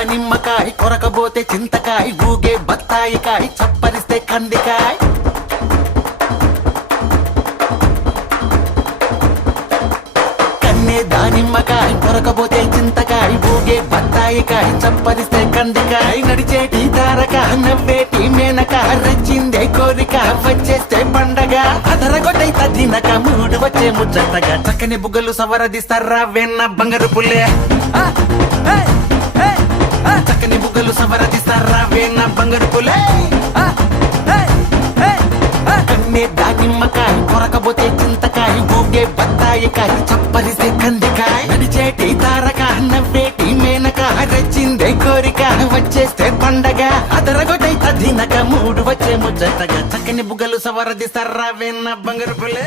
దానిమ్మకాయ కొరకబోతే చింతకాయ ఊగే బత్తాయికాయ చప్పరిస్తే కందికాయ కన్నే దానిమ్మకాయ కొరకబోతే చింతకాయ ఊగే బత్తాయికాయ చప్పరిస్తే కందికాయ నడిచేటి తారక నవ్వేటి మేనక రచ్చిందే కోరిక వచ్చేస్తే పండగ అదరగొట్టై తదినక మూడు వచ్చే ముచ్చటగా చక్కని బుగ్గలు సవరదిస్తారా వెన్న బంగారు పుల్లే చక్కని బుగ్గలు సవరదిస్తారా వెన్న బంగారు పుల్లే కన్నే దానిమ్మకాయ కొరకబోతే చింతకాయ ఊగే బత్తాయికాయ చప్పరిస్తే కందికాయ నడిచేటి తారక నవ్వేటి మేనక రచ్చిందే కోరిక వచ్చేస్తే పండగ అదరగొట్టై తదినక మూడు వచ్చే ముచ్చటగా చక్కని బుగ్గలు సవరదిస్తారా వెన్న బంగారు పుల్లే